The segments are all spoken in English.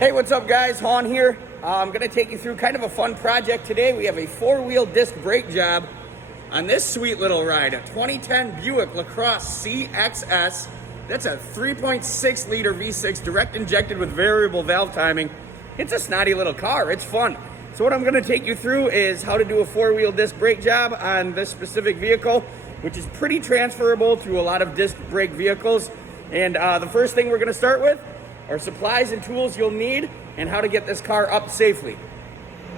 Hey, what's up guys? Han here. I'm going to take you through kind of a fun project today. We have a four-wheel disc brake job on this sweet little ride, a 2010 Buick LaCrosse CXL. That's a 3.6 liter V6 direct injected with variable valve timing. It's a snotty little car. It's fun. So what I'm going to take you through is how to do a four-wheel disc brake job on this specific vehicle, which is pretty transferable to a lot of disc brake vehicles. And the first thing we're going to start with are supplies and tools you'll need and how to get this car up safely.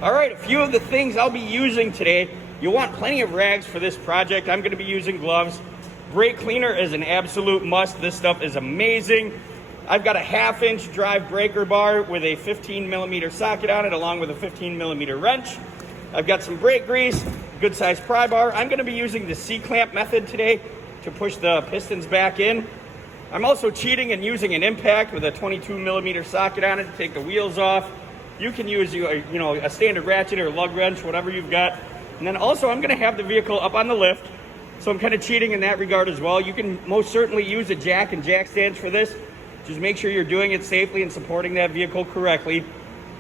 All right, a few of the things I'll be using today. You'll want plenty of rags for this project. I'm going to be using gloves. Brake cleaner is an absolute must. This stuff is amazing. I've got a 1/2-inch drive breaker bar with a 15mm socket on it along with a 15mm wrench. I've got some brake grease, good size pry bar. I'm going to be using the C-clamp method today to push the pistons back in. I'm also cheating and using an impact with a 22mm socket on it to take the wheels off. You can use a standard ratchet or lug wrench, whatever you've got. And then also I'm going to have the vehicle up on the lift, so I'm kind of cheating in that regard as well. You can most certainly use a jack and jack stands for this. Just make sure you're doing it safely and supporting that vehicle correctly.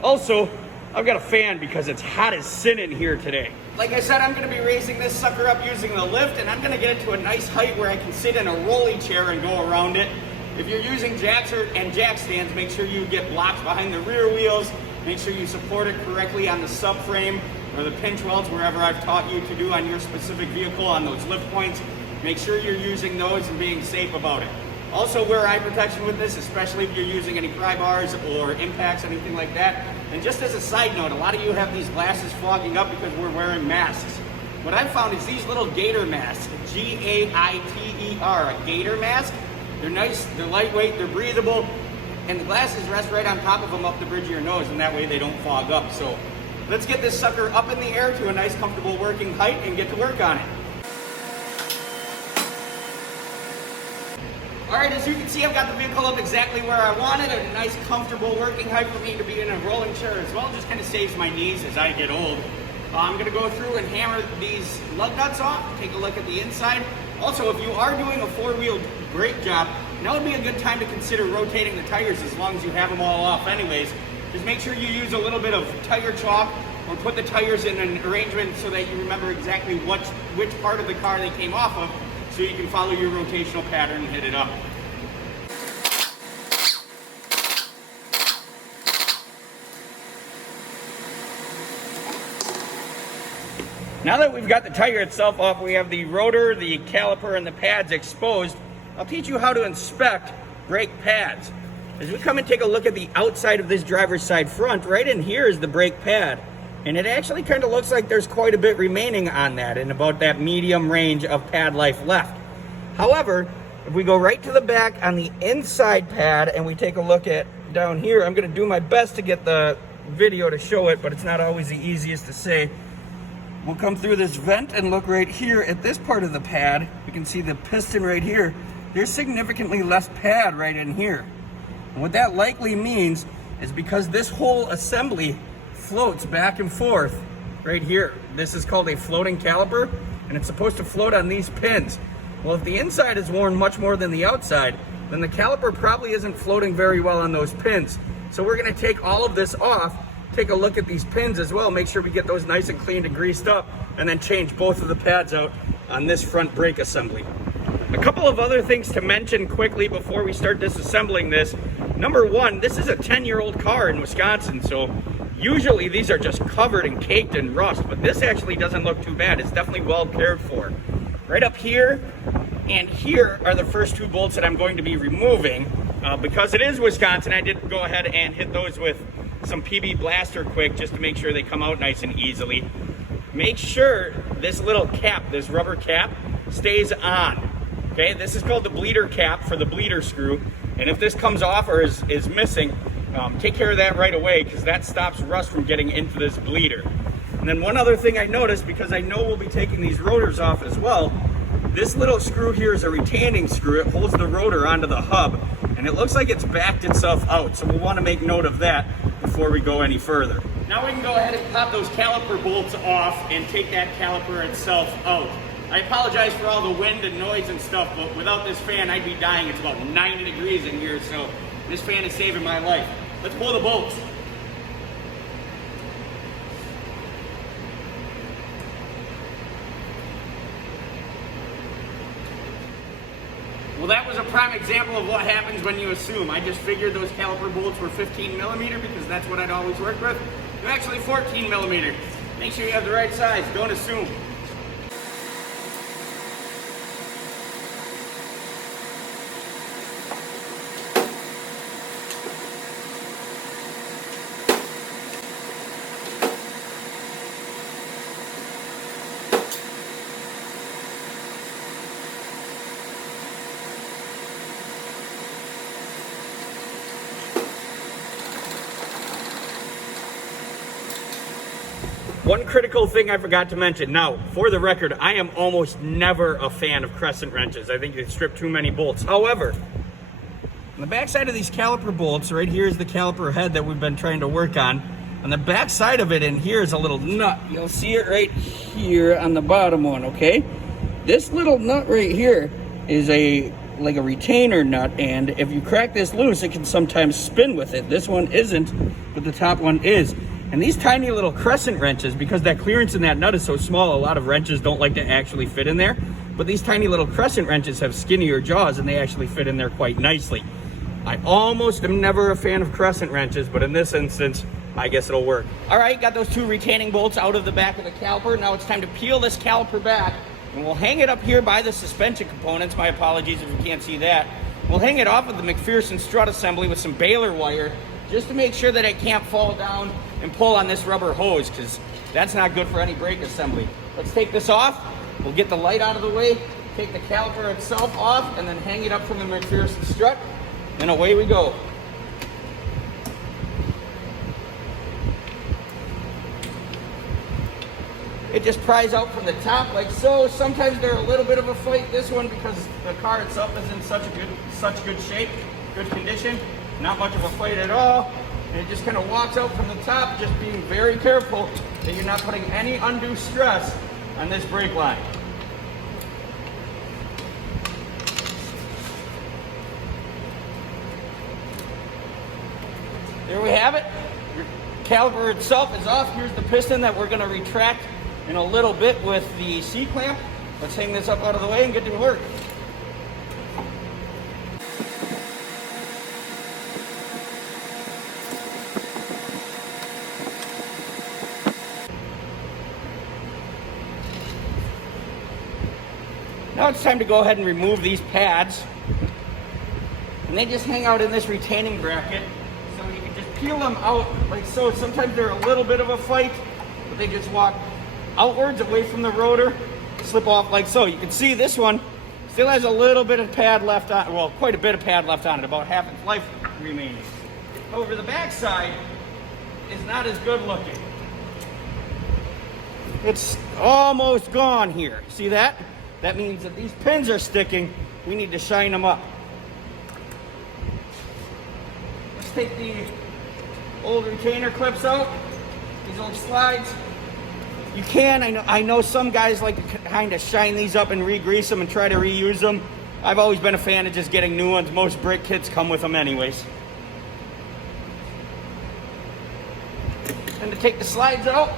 Also, I've got a fan because it's hot as sin in here today. Like I said, I'm going to be raising this sucker up using the lift, and I'm going to get it to a nice height where I can sit in a rolly chair and go around it. If you're using jacks and jack stands, make sure you get blocks behind the rear wheels. Make sure you support it correctly on the subframe or the pinch welds, wherever I've taught you to do on your specific vehicle on those lift points. Make sure you're using those and being safe about it. Also wear eye protection with this, especially if you're using any pry bars or impacts, anything like that. And just as a side note, a lot of you have these glasses fogging up because we're wearing masks. What I've found is these little gator masks, G-A-I-T-E-R, a gator mask. They're nice, they're lightweight, they're breathable, and the glasses rest right on top of them up the bridge of your nose, and that way they don't fog up. So let's get this sucker up in the air to a nice comfortable working height and get to work on it. All right, as you can see, I've got the vehicle up exactly where I wanted, a nice comfortable working height for me to be in a rolling chair as well. Just kind of saves my knees as I get old. I'm gonna go through and hammer these lug nuts off, take a look at the inside. Also, if you are doing a four-wheel brake job, now would be a good time to consider rotating the tires as long as you have them all off anyways. Just make sure you use a little bit of tire chalk or put the tires in an arrangement so that you remember exactly which part of the car they came off of, so you can follow your rotational pattern and hit it up. Now that we've got the tire itself off, we have the rotor, the caliper, and the pads exposed. I'll teach you how to inspect brake pads. As we come and take a look at the outside of this driver's side front, right in here is the brake pad. And it actually kind of looks like there's quite a bit remaining on that, in about that medium range of pad life left. However, if we go right to the back on the inside pad and we take a look at down here, I'm going to do my best to get the video to show it, but it's not always the easiest to say. We'll come through this vent and look right here at this part of the pad. We can see the piston right here. There's significantly less pad right in here. And what that likely means is because this whole assembly floats back and forth right here. This is called a floating caliper, and it's supposed to float on these pins. Well, if the inside is worn much more than the outside, then the caliper probably isn't floating very well on those pins. So we're going to take all of this off, take a look at these pins as well, make sure we get those nice and cleaned and greased up, and then change both of the pads out on this front brake assembly. A couple of other things to mention quickly before we start disassembling this. Number one, this is a 10-year-old car in Wisconsin, so usually these are just covered and caked in rust, but this actually doesn't look too bad. It's definitely well cared for. Right up here and here are the first two bolts that I'm going to be removing. Because it is Wisconsin, I did go ahead and hit those with some PB Blaster Quick just to make sure they come out nice and easily. Make sure this little cap, this rubber cap, stays on. Okay, this is called the bleeder cap for the bleeder screw. And if this comes off or is missing, take care of that right away, because that stops rust from getting into this bleeder. And then one other thing I noticed, because I know we'll be taking these rotors off as well, this little screw here is a retaining screw. It holds the rotor onto the hub, and it looks like it's backed itself out. So we'll want to make note of that before we go any further. Now we can go ahead and pop those caliper bolts off and take that caliper itself out. I apologize for all the wind and noise and stuff, but without this fan, I'd be dying. It's about 90 degrees in here, so this fan is saving my life. Let's pull the bolts. Well, that was a prime example of what happens when you assume. I just figured those caliper bolts were 15 millimeter because that's what I'd always work with. They're actually 14 millimeter. Make sure you have the right size, don't assume. One critical thing I forgot to mention. Now, for the record, I am almost never a fan of crescent wrenches. I think they strip too many bolts. However, on the back side of these caliper bolts, right here is the caliper head that we've been trying to work on. On the back side of it in here is a little nut. You'll see it right here on the bottom one, okay? This little nut right here is like a retainer nut, and if you crack this loose, it can sometimes spin with it. This one isn't, but the top one is. And these tiny little crescent wrenches, because that clearance in that nut is so small, a lot of wrenches don't like to actually fit in there. But these tiny little crescent wrenches have skinnier jaws and they actually fit in there quite nicely. I almost am never a fan of crescent wrenches, but in this instance, I guess it'll work. All right, got those two retaining bolts out of the back of the caliper. Now it's time to peel this caliper back, and we'll hang it up here by the suspension components. My apologies if you can't see that. We'll hang it off of the McPherson strut assembly with some baler wire, just to make sure that it can't fall down and pull on this rubber hose, because that's not good for any brake assembly. Let's take this off. We'll get the light out of the way, take the caliper itself off, and then hang it up from the McPherson strut, and away we go. It just pries out from the top like so. Sometimes they're a little bit of a fight, this one, because the car itself is in such good shape, good condition. Not much of a fight at all. And it just kind of walks out from the top, just being very careful that you're not putting any undue stress on this brake line. There we have it. Your caliper itself is off. Here's the piston that we're going to retract in a little bit with the C-clamp. Let's hang this up out of the way and get to work. Now it's time to go ahead and remove these pads. And they just hang out in this retaining bracket. So you can just peel them out like so. Sometimes they're a little bit of a fight, but they just walk outwards away from the rotor, slip off like so. You can see this one still has a little bit of pad left on, well, quite a bit of pad left on it, about half its life remaining. However, the back side is not as good looking. It's almost gone here. See that? That means that these pins are sticking. We need to shine them up. Let's take the old retainer clips out, these old slides. You can, I know some guys like to kind of shine these up and re-grease them and try to reuse them. I've always been a fan of just getting new ones. Most brake kits come with them anyways. And to take the slides out,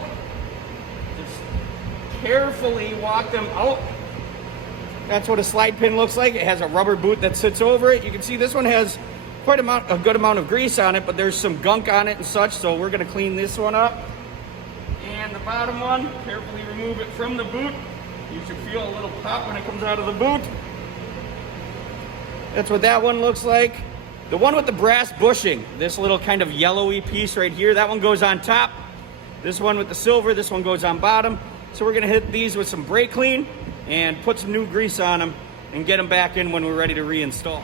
just carefully walk them out. That's what a slide pin looks like. It has a rubber boot that sits over it. You can see this one has a good amount of grease on it, but there's some gunk on it and such, so we're going to clean this one up. And the bottom one, carefully remove it from the boot. You should feel a little pop when it comes out of the boot. That's what that one looks like. The one with the brass bushing, this little kind of yellowy piece right here, that one goes on top. This one with the silver, this one goes on bottom. So we're going to hit these with some brake clean and put some new grease on them and get them back in when we're ready to reinstall.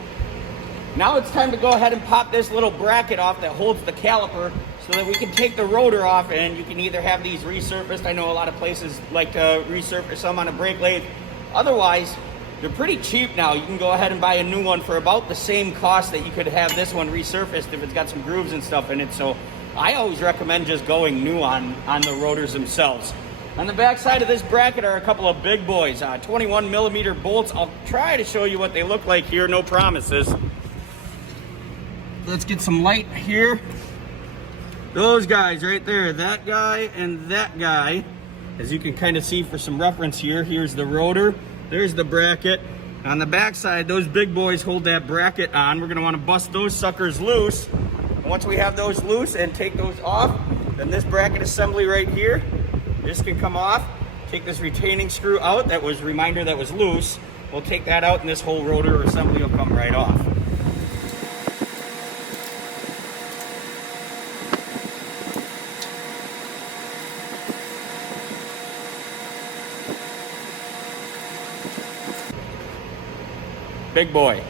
Now it's time to go ahead and pop this little bracket off that holds the caliper so that we can take the rotor off, and you can either have these resurfaced. I know a lot of places like to resurface some on a brake lathe. Otherwise, they're pretty cheap now. You can go ahead and buy a new one for about the same cost that you could have this one resurfaced if it's got some grooves and stuff in it. So I always recommend just going new on the rotors themselves. On the back side of this bracket are a couple of big boys, 21 millimeter bolts. I'll try to show you what they look like here, no promises. Let's get some light here Those guys right there, that guy and that guy. As you can kind of see for some reference here, here's the rotor, there's the bracket. On the back side, those big boys hold that bracket on. We're gonna wanna bust those suckers loose. And once we have those loose and take those off, then this bracket assembly right here, this can come off. Take this retaining screw out, that was reminder that was loose. We'll take that out and this whole rotor assembly will come right off. Big boy.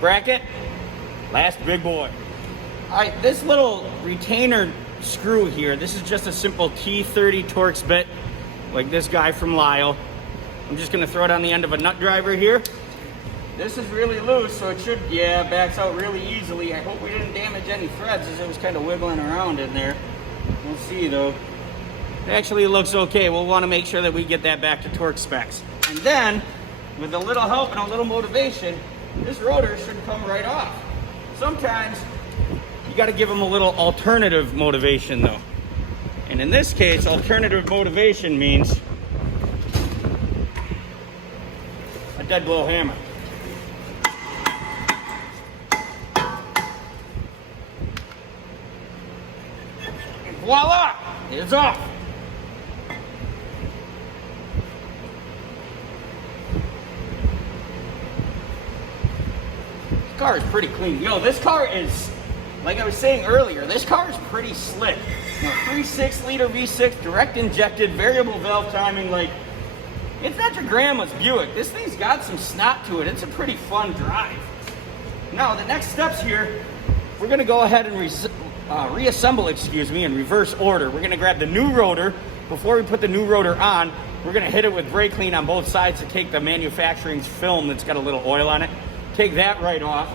Bracket, last big boy. All right, this little retainer screw here, this is just a simple T30 Torx bit, like this guy from Lyle. I'm just gonna throw it on the end of a nut driver here. This is really loose, so it should, yeah, backs out really easily. I hope we didn't damage any threads as it was kind of wiggling around in there. We'll see though. It actually looks okay. We'll want to make sure that we get that back to torque specs. And then, with a little help and a little motivation, this rotor should come right off. Sometimes, you got to give them a little alternative motivation though. And in this case, alternative motivation means a dead blow hammer. Voila! It's off. This car is pretty clean. Yo, this car is, like I was saying earlier, this car is pretty slick. You know, 3.6 liter V6, direct injected, variable valve timing. Like, it's not your grandma's Buick. This thing's got some snot to it. It's a pretty fun drive. Now, the next steps here, we're gonna go ahead and reassemble, in reverse order. We're gonna grab the new rotor. Before we put the new rotor on, we're gonna hit it with brake clean on both sides to take the manufacturing's film that's got a little oil on it. Take that right off.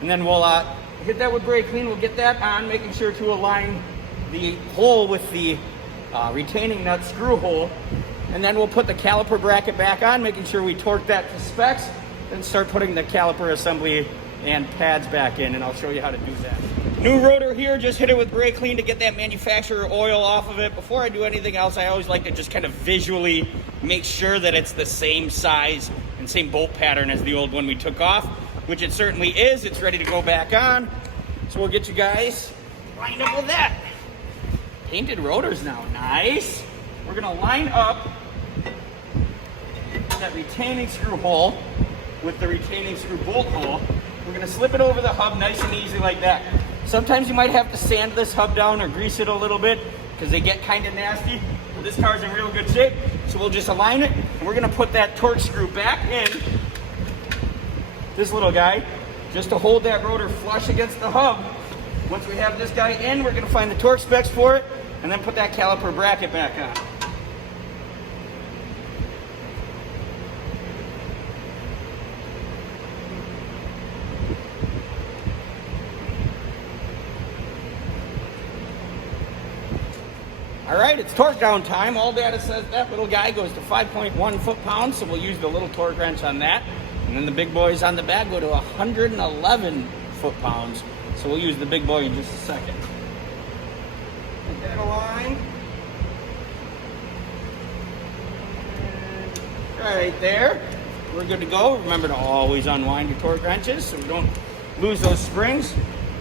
And then we'll hit that with brake clean. We'll get that on, making sure to align the hole with the retaining nut screw hole. And then we'll put the caliper bracket back on, making sure we torque that to specs, then start putting the caliper assembly and pads back in, and I'll show you how to do that. New rotor here, just hit it with brake clean to get that manufacturer oil off of it. Before I do anything else, I always like to just kind of visually make sure that it's the same size and same bolt pattern as the old one we took off, which it certainly is. It's ready to go back on. So we'll get you guys lined up with that. Painted rotors now, nice. We're gonna line up that retaining screw hole with the retaining screw bolt hole. We're gonna slip it over the hub nice and easy like that. Sometimes you might have to sand this hub down or grease it a little bit because they get kind of nasty. But this car's in real good shape, so we'll just align it. And we're gonna put that torque screw back in, this little guy, just to hold that rotor flush against the hub. Once we have this guy in, we're gonna find the torque specs for it and then put that caliper bracket back on. All right, it's torque down time. All data says that little guy goes to 5.1 foot-pounds, so we'll use the little torque wrench on that. And then the big boys on the back go to 111 foot-pounds, so we'll use the big boy in just a second. Get that aligned. Right there. We're good to go. Remember to always unwind your torque wrenches so we don't lose those springs.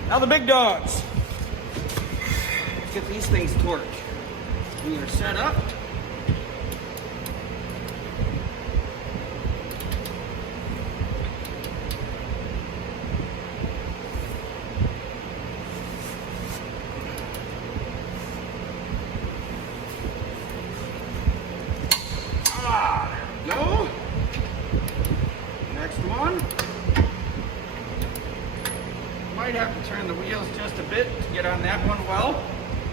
Now the big dogs. Let's get these things torqued. We are set up. There we go. Next one. Might have to turn the wheels just a bit to get on that one well.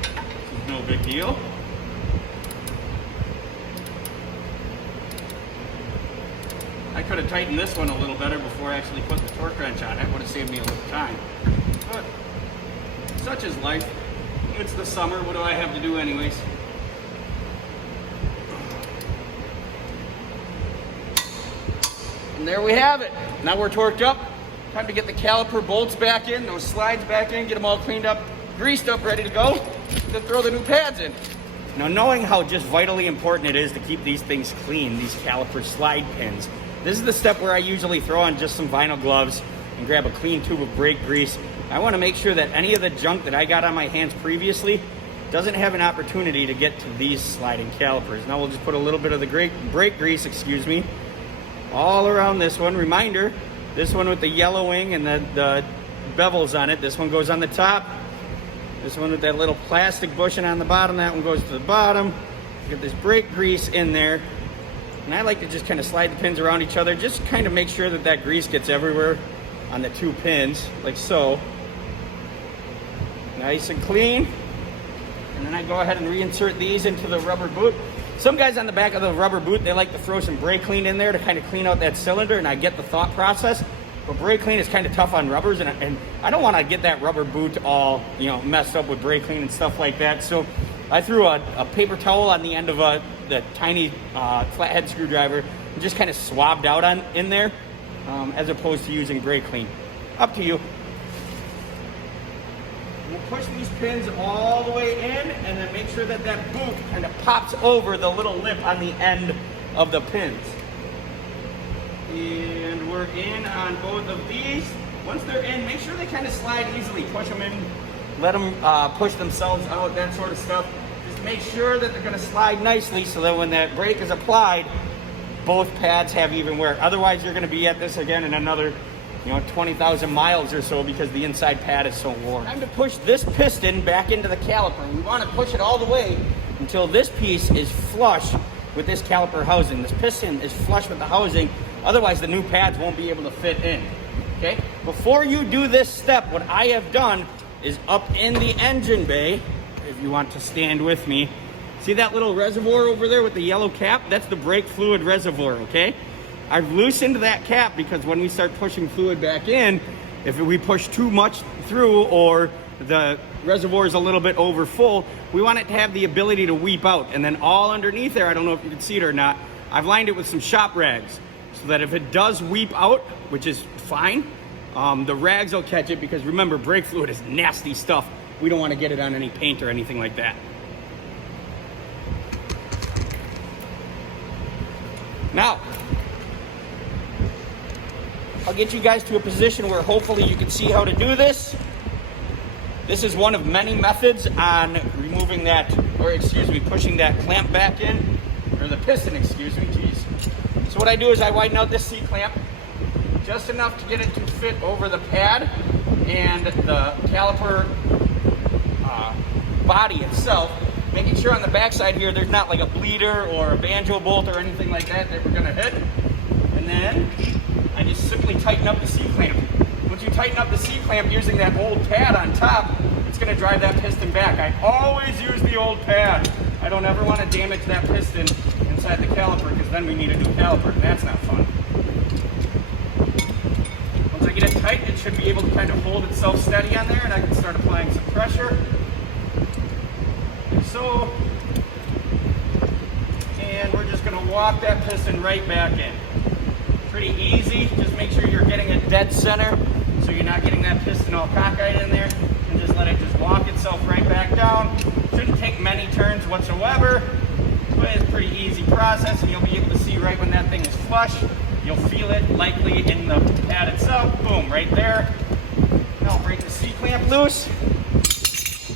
This is no big deal. I could have tightened this one a little better before I actually put the torque wrench on. It would have saved me a little time. But such is life. It's the summer. What do I have to do anyways? And there we have it. Now we're torqued up. Time to get the caliper bolts back in, those slides back in, get them all cleaned up, greased up, ready to go, to throw the new pads in. Now, knowing how just vitally important it is to keep these things clean, these caliper slide pins, this is the step where I usually throw on just some vinyl gloves and grab a clean tube of brake grease. I want to make sure that any of the junk that I got on my hands previously doesn't have an opportunity to get to these sliding calipers. Now we'll just put a little bit of the brake grease, all around this one. Reminder, this one with the yellowing and the bevels on it, this one goes on the top. This one with that little plastic bushing on the bottom, that one goes to the bottom. Get this brake grease in there. And I like to just kind of slide the pins around each other, just kind of make sure that that grease gets everywhere on the two pins, like so. Nice and clean. And then I go ahead and reinsert these into the rubber boot. Some guys on the back of the rubber boot, they like to throw some brake clean in there to kind of clean out that cylinder, and I get the thought process. But brake clean is kind of tough on rubbers, and I don't want to get that rubber boot all, messed up with brake clean and stuff like that. So I threw a paper towel on the end of the tiny flathead screwdriver and just kind of swabbed out in there, as opposed to using brake clean. Up to you. We'll push these pins all the way in, and then make sure that that boot kind of pops over the little lip on the end of the pins. And we're in on both of these. Once they're in, make sure they kind of slide easily. Push them in, let them push themselves out, that sort of stuff. Just make sure that they're going to slide nicely so that when that brake is applied, both pads have even wear. Otherwise, you're going to be at this again in another 20,000 miles or so because the inside pad is so worn. Time to push this piston back into the caliper. We want to push it all the way until this piece is flush with this caliper housing. This piston is flush with the housing, otherwise the new pads won't be able to fit in. Okay? Before you do this step, what I have done is up in the engine bay, if you want to stand with me, see that little reservoir over there with the yellow cap? That's the brake fluid reservoir, okay? I've loosened that cap because when we start pushing fluid back in, if we push too much through or the reservoir is a little bit over full, we want it to have the ability to weep out. And then all underneath there, I don't know if you can see it or not, I've lined it with some shop rags so that if it does weep out, which is fine, the rags will catch it because remember, brake fluid is nasty stuff. We don't want to get it on any paint or anything like that. Now, I'll get you guys to a position where hopefully you can see how to do this. This is one of many methods on removing that, or pushing that clamp back in, or the piston, geez. So what I do is I widen out this C-clamp just enough to get it to fit over the pad and the caliper body itself, making sure on the backside here there's not like a bleeder or a banjo bolt or anything like that we're gonna hit. And then I just simply tighten up the C-clamp. Once you tighten up the C-clamp using that old pad on top, it's going to drive that piston back. I always use the old pad. I don't ever want to damage that piston inside the caliper because then we need a new caliper, and that's not fun. Once I get it tight, it should be able to kind of hold itself steady on there, and I can start applying some pressure. Like so. And we're just going to walk that piston right back in. Pretty easy. Just make sure you're getting it dead center so you're not getting that piston all cockeyed in there, and just let it just walk itself right back down. Shouldn't take many turns whatsoever, but it's a pretty easy process, and you'll be able to see right when that thing is flush. You'll feel it likely in the pad itself. Boom, right there. Now I'll break the C-clamp loose,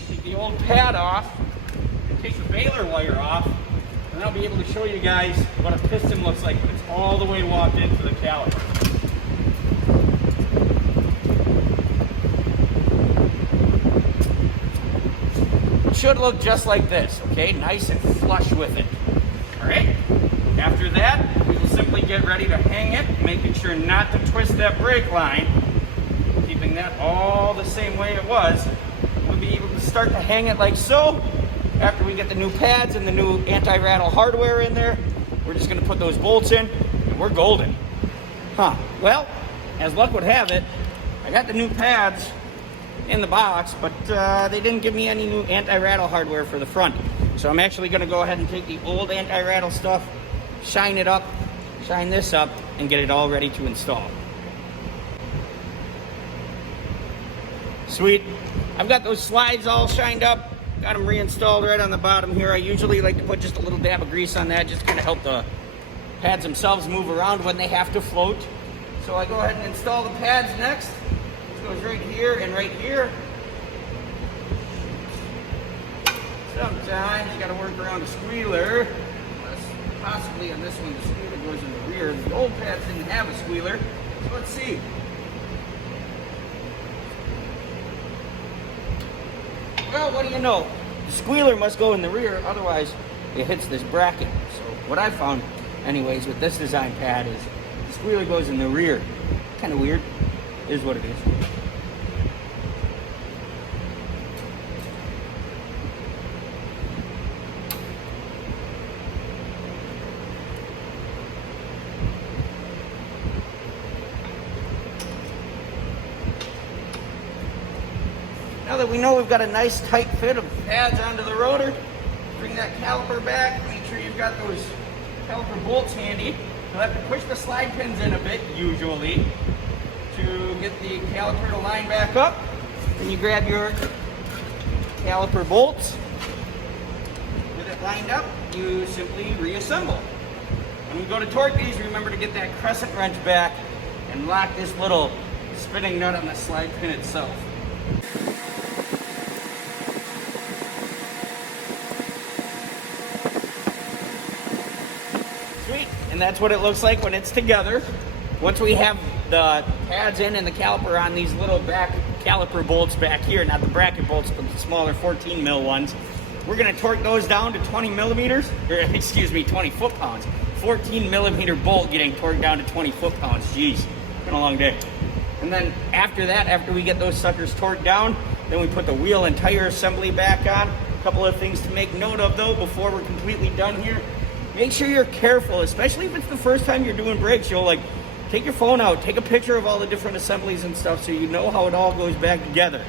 take the old pad off, and take the baler wire off. And I'll be able to show you guys what a piston looks like when it's all the way walked into the caliper. It should look just like this, okay? Nice and flush with it. All right? After that, we will simply get ready to hang it, making sure not to twist that brake line, keeping that all the same way it was. We'll be able to start to hang it like so. After we get the new pads and the new anti-rattle hardware in there, we're just going to put those bolts in, and we're golden. Well, as luck would have it, I got the new pads in the box, but they didn't give me any new anti-rattle hardware for the front. So I'm actually going to go ahead and take the old anti-rattle stuff, shine this up, and get it all ready to install. Sweet. I've got those slides all shined up. Got them reinstalled right on the bottom here. I usually like to put just a little dab of grease on that, just to kind of help the pads themselves move around when they have to float. So I go ahead and install the pads next. This goes right here and right here. Sometimes you got to work around a squealer. Possibly on this one, the squealer goes in the rear. The old pads didn't have a squealer. So let's see. Well, what do you know? The squealer must go in the rear, otherwise it hits this bracket. So what I found, anyways, with this design pad is the squealer goes in the rear. Kind of weird. Is what it is. Now that we know we've got a nice tight fit of pads onto the rotor, bring that caliper back, make sure you've got those caliper bolts handy. You'll have to push the slide pins in a bit, usually, to get the caliper to line back up. Then you grab your caliper bolts. With it lined up, you simply reassemble. When we go to torque these, remember to get that crescent wrench back and lock this little spinning nut on the slide pin itself. And that's what it looks like when it's together. Once we have the pads in and the caliper on these little back caliper bolts back here, not the bracket bolts, but the smaller 14 mil ones, we're gonna torque those down to 20 millimeters, or excuse me, 20 foot-pounds. 14 millimeter bolt getting torqued down to 20 foot-pounds. Jeez, been a long day. And then after that, after we get those suckers torqued down, then we put the wheel and tire assembly back on. A couple of things to make note of though before we're completely done here. Make sure you're careful, especially if it's the first time you're doing brakes. You'll like take your phone out, take a picture of all the different assemblies and stuff so you know how it all goes back together.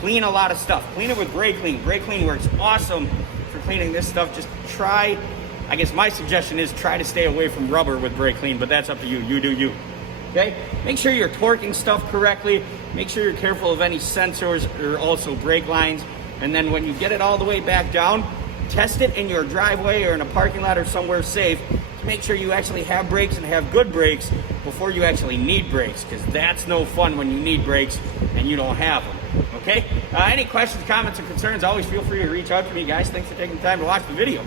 Clean a lot of stuff. Clean it with Brake Clean. Brake Clean works awesome for cleaning this stuff. Just try, I guess my suggestion is try to stay away from rubber with Brake Clean, but that's up to you. You do you. Okay? Make sure you're torquing stuff correctly. Make sure you're careful of any sensors or also brake lines. And then when you get it all the way back down, test it in your driveway or in a parking lot or somewhere safe to make sure you actually have brakes and have good brakes before you actually need brakes, because that's no fun when you need brakes and you don't have them. Okay? Any questions, comments, or concerns, always feel free to reach out to me, guys. Thanks for taking the time to watch the video.